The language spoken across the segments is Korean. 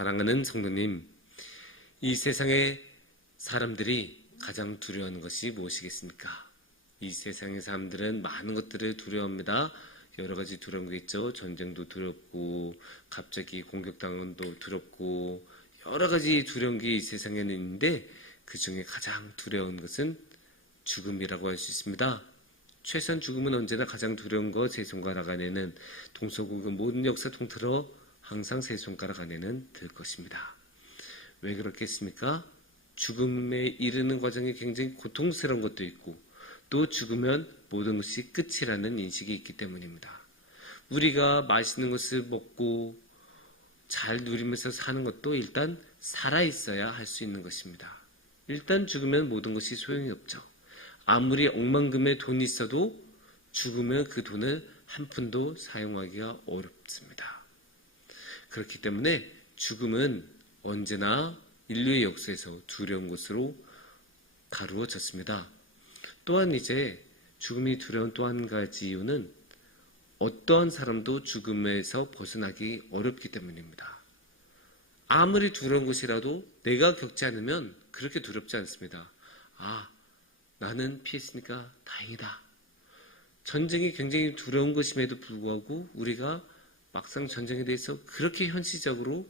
사랑하는 성도님, 이 세상의 사람들이 가장 두려워하는 것이 무엇이겠습니까? 이 세상의 사람들은 많은 것들을 두려워합니다. 여러 가지 두려운 게 있죠. 전쟁도 두렵고 갑자기 공격당한 것도 두렵고 여러 가지 두려운 게 이 세상에는 있는데 그 중에 가장 두려운 것은 죽음이라고 할 수 있습니다. 최소한 죽음은 언제나 가장 두려운 것, 세 손가락 안에는 동서고금 모든 역사 통틀어 항상 세 손가락 안에는 들 것입니다. 왜 그렇겠습니까? 죽음에 이르는 과정이 굉장히 고통스러운 것도 있고 또 죽으면 모든 것이 끝이라는 인식이 있기 때문입니다. 우리가 맛있는 것을 먹고 잘 누리면서 사는 것도 일단 살아있어야 할 수 있는 것입니다. 일단 죽으면 모든 것이 소용이 없죠. 아무리 억만금의 돈이 있어도 죽으면 그 돈을 한 푼도 사용하기가 어렵습니다. 그렇기 때문에 죽음은 언제나 인류의 역사에서 두려운 것으로 다루어졌습니다. 또한 이제 죽음이 두려운 또 한 가지 이유는 어떠한 사람도 죽음에서 벗어나기 어렵기 때문입니다. 아무리 두려운 것이라도 내가 겪지 않으면 그렇게 두렵지 않습니다. 나는 피했으니까 다행이다. 전쟁이 굉장히 두려운 것임에도 불구하고 우리가 막상 전쟁에 대해서 그렇게 현실적으로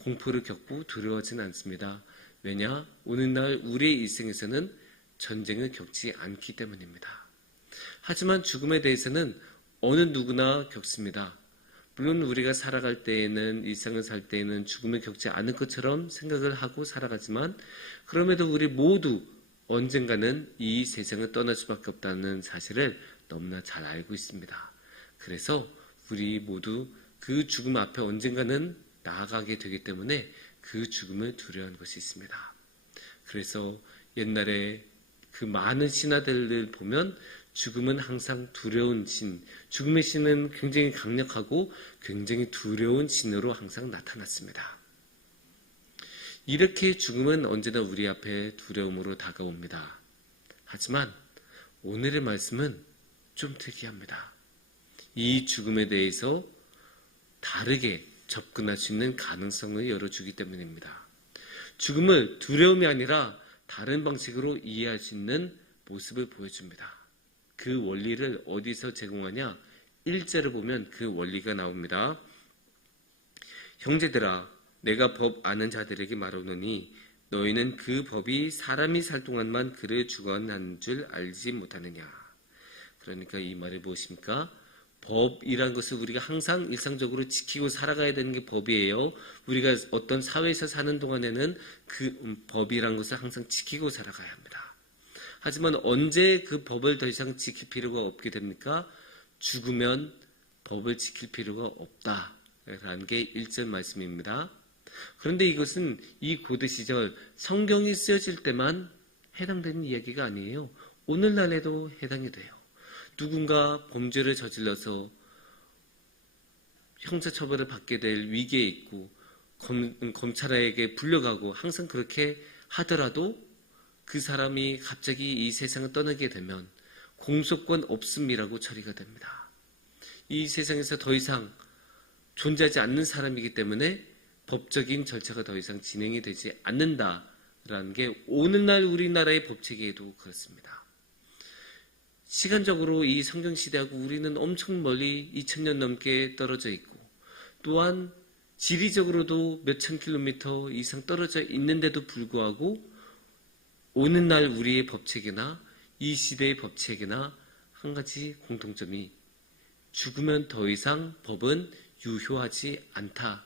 공포를 겪고 두려워하지는 않습니다. 왜냐? 오늘날 우리의 일생에서는 전쟁을 겪지 않기 때문입니다. 하지만 죽음에 대해서는 어느 누구나 겪습니다. 물론 우리가 살아갈 때에는, 일상을 살 때에는 죽음을 겪지 않을 것처럼 생각을 하고 살아가지만 그럼에도 우리 모두 언젠가는 이 세상을 떠날 수밖에 없다는 사실을 너무나 잘 알고 있습니다. 그래서 우리 모두 그 죽음 앞에 언젠가는 나아가게 되기 때문에 그 죽음을 두려워하는 것이 있습니다. 그래서 옛날에 그 많은 신화들을 보면 죽음은 항상 두려운 신, 죽음의 신은 굉장히 강력하고 굉장히 두려운 신으로 항상 나타났습니다. 이렇게 죽음은 언제나 우리 앞에 두려움으로 다가옵니다. 하지만 오늘의 말씀은 좀 특이합니다. 이 죽음에 대해서 다르게 접근할 수 있는 가능성을 열어주기 때문입니다. 죽음을 두려움이 아니라 다른 방식으로 이해할 수 있는 모습을 보여줍니다. 그 원리를 어디서 제공하냐? 1절을 보면 그 원리가 나옵니다. 형제들아, 내가 법 아는 자들에게 말하노니 너희는 그 법이 사람이 살 동안만 그를 주관하는 줄 알지 못하느냐. 그러니까 이 말이 무엇입니까? 법이란 것을 우리가 항상 일상적으로 지키고 살아가야 되는 게 법이에요. 우리가 어떤 사회에서 사는 동안에는 그 법이란 것을 항상 지키고 살아가야 합니다. 하지만 언제 그 법을 더 이상 지킬 필요가 없게 됩니까? 죽으면 법을 지킬 필요가 없다라는 게 1절 말씀입니다. 그런데 이것은 이 고대 시절 성경이 쓰여질 때만 해당되는 이야기가 아니에요. 오늘날에도 해당이 돼요. 누군가 범죄를 저질러서 형사처벌을 받게 될 위기에 있고 검찰에게 불려가고 항상 그렇게 하더라도 그 사람이 갑자기 이 세상을 떠나게 되면 공소권 없음이라고 처리가 됩니다. 이 세상에서 더 이상 존재하지 않는 사람이기 때문에 법적인 절차가 더 이상 진행이 되지 않는다라는 게 오늘날 우리나라의 법체계에도 그렇습니다. 시간적으로 이 성경시대하고 우리는 엄청 멀리 2000년 넘게 떨어져 있고 또한 지리적으로도 몇천 킬로미터 이상 떨어져 있는데도 불구하고 오늘날 우리의 법체계나 이 시대의 법체계나 한 가지 공통점이 죽으면 더 이상 법은 유효하지 않다,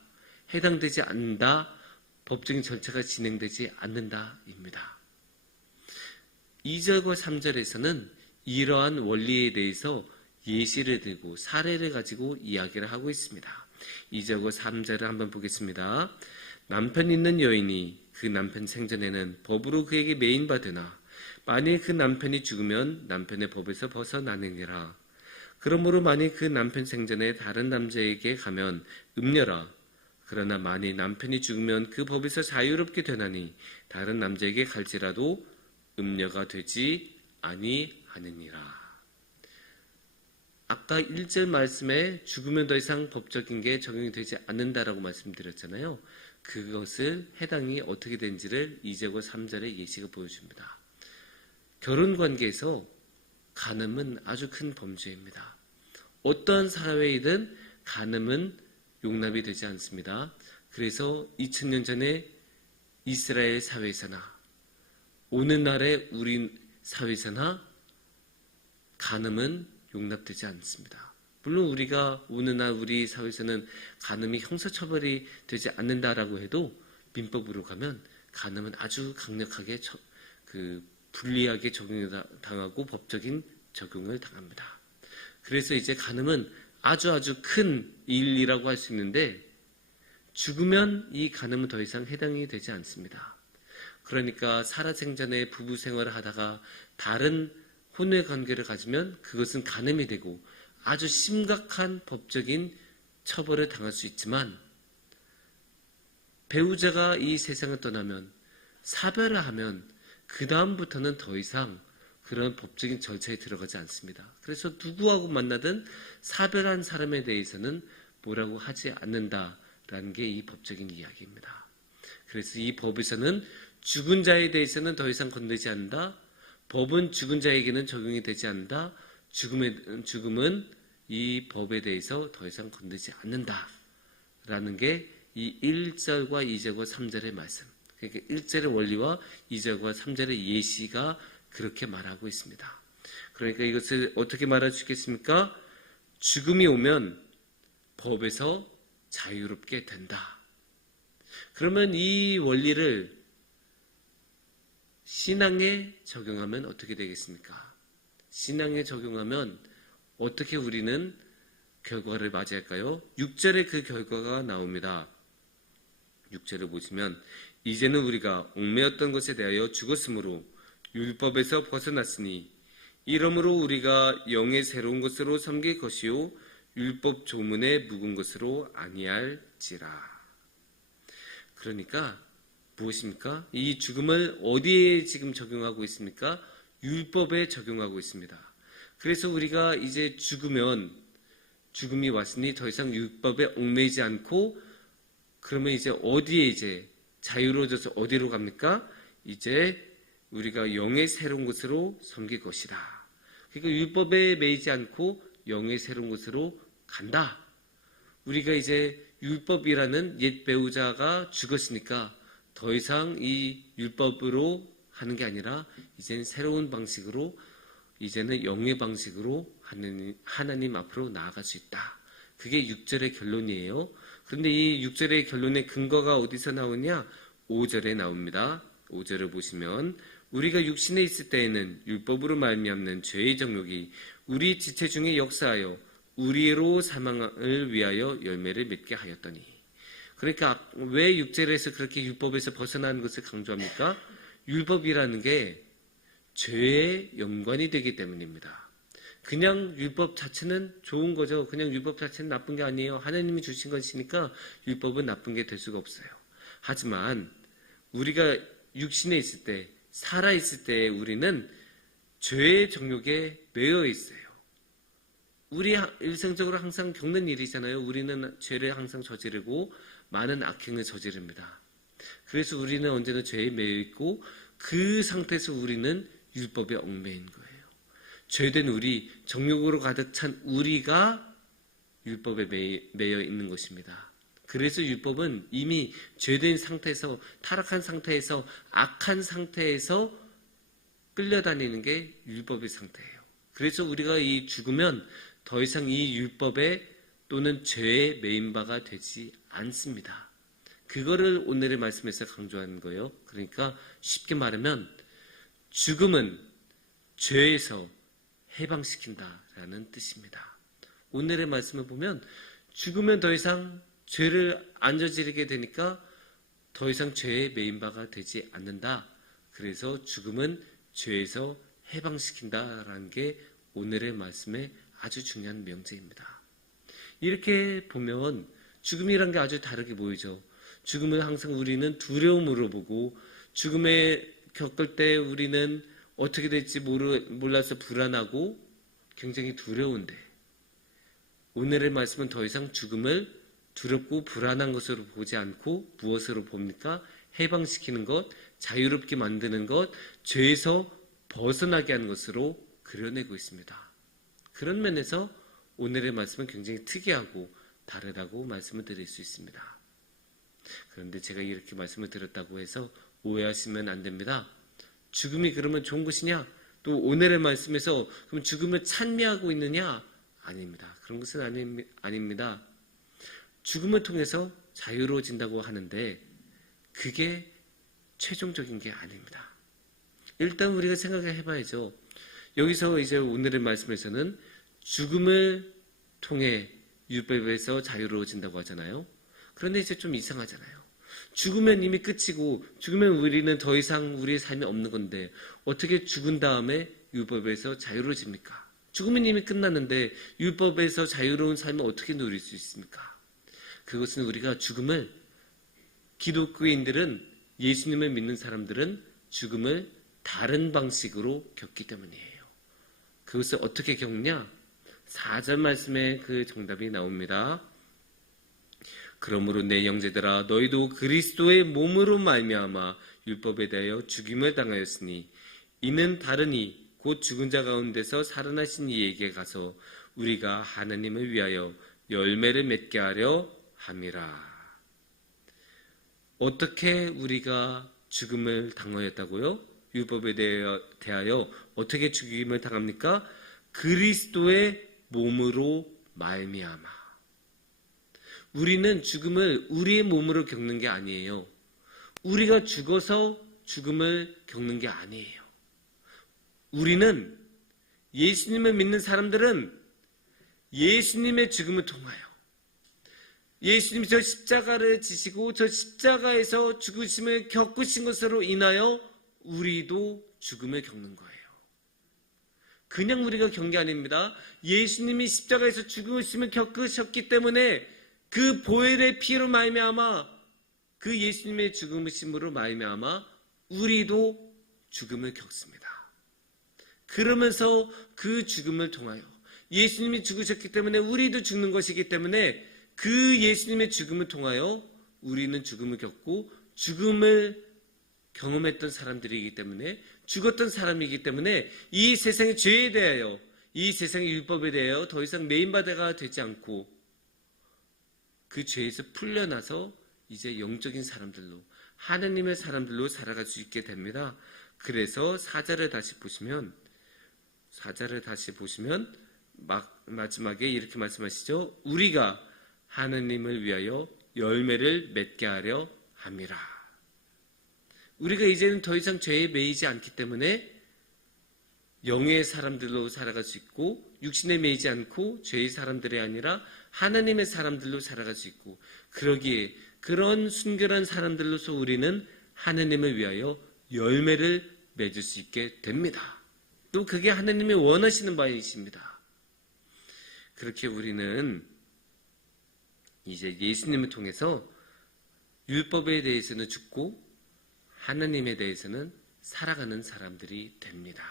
해당되지 않는다, 법적인 절차가 진행되지 않는다입니다. 2절과 3절에서는 이러한 원리에 대해서 예시를 들고 사례를 가지고 이야기를 하고 있습니다. 2절과 3절을 한번 보겠습니다. 남편 있는 여인이 그 남편 생전에는 법으로 그에게 매인받으나 만일 그 남편이 죽으면 남편의 법에서 벗어나느니라. 그러므로 만일 그 남편 생전에 다른 남자에게 가면 음녀라. 그러나 만일 남편이 죽으면 그 법에서 자유롭게 되나니 다른 남자에게 갈지라도 음녀가 되지 아니하느니라. 아까 1절 말씀에 죽으면 더 이상 법적인 게 적용이 되지 않는다라고 말씀드렸잖아요. 그것을 해당이 어떻게 된지를 2절과 3절의 예시가 보여줍니다. 결혼 관계에서 간음은 아주 큰 범죄입니다. 어떠한 사회이든 간음은 용납이 되지 않습니다. 그래서 2000년 전에 이스라엘 사회에서나 오늘날의 우리 사회에서나 간음은 용납되지 않습니다. 물론 우리가 오늘날 우리 사회에서는 간음이 형사처벌이 되지 않는다라고 해도 민법으로 가면 간음은 아주 강력하게 불리하게 적용당하고 법적인 적용을 당합니다. 그래서 이제 간음은 아주 큰 일이라고 할 수 있는데 죽으면 이 간음은 더 이상 해당이 되지 않습니다. 그러니까 살아생전에 부부 생활을 하다가 다른 혼외 관계를 가지면 그것은 간음이 되고 아주 심각한 법적인 처벌을 당할 수 있지만 배우자가 이 세상을 떠나면 사별을 하면 그 다음부터는 더 이상 그런 법적인 절차에 들어가지 않습니다. 그래서 누구하고 만나든 사별한 사람에 대해서는 뭐라고 하지 않는다라는 게 이 법적인 이야기입니다. 그래서 이 법에서는 죽은 자에 대해서는 더 이상 건들지 않는다. 법은 죽은 자에게는 적용이 되지 않는다. 죽음은 이 법에 대해서 더 이상 건들지 않는다라는 게 이 1절과 2절과 3절의 말씀. 그러니까 1절의 원리와 2절과 3절의 예시가 그렇게 말하고 있습니다. 그러니까 이것을 어떻게 말할 수 있겠습니까? 죽음이 오면 법에서 자유롭게 된다. 그러면 이 원리를 신앙에 적용하면 어떻게 되겠습니까? 신앙에 적용하면 어떻게 우리는 결과를 맞이할까요? 6절에 그 결과가 나옵니다. 6절을 보시면 이제는 우리가 얽매였던 것에 대하여 죽었으므로 율법에서 벗어났으니 이러므로 우리가 영의 새로운 것으로 섬길 것이요 율법 조문에 묵은 것으로 아니할지라. 그러니까 무엇입니까? 이 죽음을 어디에 지금 적용하고 있습니까? 율법에 적용하고 있습니다. 그래서 우리가 이제 죽음이 왔으니 더 이상 율법에 얽매이지 않고 그러면 이제 어디에 이제 자유로워져서 어디로 갑니까? 이제 우리가 영의 새로운 것으로 섬길 것이다. 그러니까 율법에 매이지 않고 영의 새로운 것으로 간다. 우리가 이제 율법이라는 옛 배우자가 죽었으니까 더 이상 이 율법으로 하는 게 아니라 이제는 새로운 방식으로 이제는 영의 방식으로 하나님 앞으로 나아갈 수 있다. 그게 6절의 결론이에요. 그런데 이 6절의 결론의 근거가 어디서 나오냐? 5절에 나옵니다. 5절을 보시면 우리가 육신에 있을 때에는 율법으로 말미암는 죄의 정욕이 우리 지체 중에 역사하여 우리로 사망을 위하여 열매를 맺게 하였더니. 그러니까 왜 6절에서 그렇게 율법에서 벗어나는 것을 강조합니까? 율법이라는 게 죄의 연관이 되기 때문입니다. 그냥 율법 자체는 좋은 거죠. 그냥 율법 자체는 나쁜 게 아니에요. 하나님이 주신 것이니까 율법은 나쁜 게 될 수가 없어요. 하지만 우리가 육신에 있을 때, 살아있을 때 우리는 죄의 정욕에 매여 있어요. 우리 일상적으로 항상 겪는 일이잖아요. 우리는 죄를 항상 저지르고 많은 악행을 저지릅니다. 그래서 우리는 언제나 죄에 매여 있고 그 상태에서 우리는 율법에 얽매인 거예요. 죄된 우리, 정욕으로 가득 찬 우리가 율법에 매여 있는 것입니다. 그래서 율법은 이미 죄된 상태에서, 타락한 상태에서, 악한 상태에서 끌려다니는 게 율법의 상태예요. 그래서 우리가 이 죽으면 더 이상 이 율법에 또는 죄에 매인 바가 되지 않습니다. 그거를 오늘의 말씀에서 강조하는 거예요. 그러니까 쉽게 말하면 죽음은 죄에서 해방시킨다라는 뜻입니다. 오늘의 말씀을 보면 죽으면 더 이상 죄를 안 저지르게 되니까 더 이상 죄에 매인 바가 되지 않는다. 그래서 죽음은 죄에서 해방시킨다라는 게 오늘의 말씀의 아주 중요한 명제입니다. 이렇게 보면 죽음이란 게 아주 다르게 보이죠. 죽음을 항상 우리는 두려움으로 보고 죽음에 겪을 때 우리는 어떻게 될지 몰라서 불안하고 굉장히 두려운데 오늘의 말씀은 더 이상 죽음을 두렵고 불안한 것으로 보지 않고 무엇으로 봅니까? 해방시키는 것, 자유롭게 만드는 것, 죄에서 벗어나게 하는 것으로 그려내고 있습니다. 그런 면에서 오늘의 말씀은 굉장히 특이하고 다르다고 말씀을 드릴 수 있습니다. 그런데 제가 이렇게 말씀을 드렸다고 해서 오해하시면 안 됩니다. 죽음이 그러면 좋은 것이냐? 또 오늘의 말씀에서 그럼 죽음을 찬미하고 있느냐? 아닙니다. 그런 것은 아닙니다. 죽음을 통해서 자유로워진다고 하는데 그게 최종적인 게 아닙니다. 일단 우리가 생각해 봐야죠. 여기서 이제 오늘의 말씀에서는 죽음을 통해 율법에서 자유로워진다고 하잖아요. 그런데 이제 좀 이상하잖아요. 죽으면 이미 끝이고 죽으면 우리는 더 이상 우리의 삶이 없는 건데 어떻게 죽은 다음에 율법에서 자유로워집니까? 죽으면 이미 끝났는데 율법에서 자유로운 삶을 어떻게 누릴 수 있습니까? 그것은 우리가 죽음을 기독교인들은 예수님을 믿는 사람들은 죽음을 다른 방식으로 겪기 때문이에요. 그것을 어떻게 겪냐? 4절 말씀에 그 정답이 나옵니다. 그러므로 내 형제들아 너희도 그리스도의 몸으로 말미암아 율법에 대하여 죽임을 당하였으니 이는 다르니 곧 죽은 자 가운데서 살아나신 이에게 가서 우리가 하나님을 위하여 열매를 맺게 하려 함이라. 어떻게 우리가 죽음을 당하였다고요? 율법에 대하여 어떻게 죽임을 당합니까? 그리스도의 몸으로 말미암아. 우리는 죽음을 우리의 몸으로 겪는 게 아니에요. 우리가 죽어서 죽음을 겪는 게 아니에요. 우리는 예수님을 믿는 사람들은 예수님의 죽음을 통하여 예수님이 저 십자가를 지시고 저 십자가에서 죽으심을 겪으신 것으로 인하여 우리도 죽음을 겪는 거예요. 그냥 우리가 겪는 게 아닙니다. 예수님이 십자가에서 죽으심을 겪으셨기 때문에 그 보혈의 피로 말미암아 그 예수님의 죽으심으로 말미암아 우리도 죽음을 겪습니다. 그러면서 그 죽음을 통하여 예수님이 죽으셨기 때문에 우리도 죽는 것이기 때문에 그 예수님의 죽음을 통하여 우리는 죽음을 겪고 죽음을 경험했던 사람들이기 때문에 죽었던 사람이기 때문에 이 세상의 죄에 대하여 이 세상의 율법에 대하여 더 이상 매인바다가 되지 않고 그 죄에서 풀려나서 이제 영적인 사람들로 하나님의 사람들로 살아갈 수 있게 됩니다. 그래서 사절을 다시 보시면 마지막에 이렇게 말씀하시죠. 우리가 하나님을 위하여 열매를 맺게 하려 함이라. 우리가 이제는 더 이상 죄에 매이지 않기 때문에 영의 사람들로 살아갈 수 있고 육신에 매이지 않고 죄의 사람들이 아니라 하나님의 사람들로 살아갈 수 있고 그러기에 그런 순결한 사람들로서 우리는 하나님을 위하여 열매를 맺을 수 있게 됩니다. 또 그게 하나님이 원하시는 바이십니다. 그렇게 우리는 이제 예수님을 통해서 율법에 대해서는 죽고 하나님에 대해서는 살아가는 사람들이 됩니다.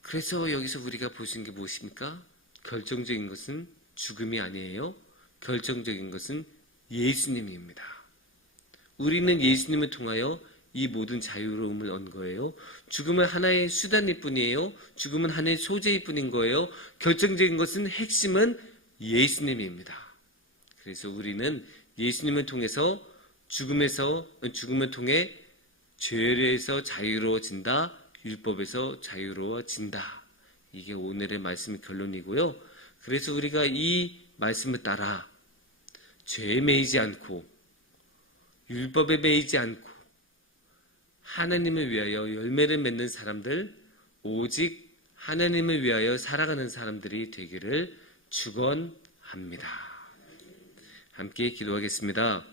그래서 여기서 우리가 보신 게 무엇입니까? 결정적인 것은 죽음이 아니에요. 결정적인 것은 예수님입니다. 우리는 예수님을 통하여 이 모든 자유로움을 얻은 거예요. 죽음은 하나의 수단일 뿐이에요. 죽음은 하나의 소재일 뿐인 거예요. 결정적인 것은 핵심은 예수님입니다. 그래서 우리는 예수님을 통해서 죽음을 통해 죄에서 자유로워진다. 율법에서 자유로워진다. 이게 오늘의 말씀의 결론이고요. 그래서 우리가 이 말씀을 따라 죄에 매이지 않고 율법에 매이지 않고 하나님을 위하여 열매를 맺는 사람들, 오직 하나님을 위하여 살아가는 사람들이 되기를 축원합니다. 함께 기도하겠습니다.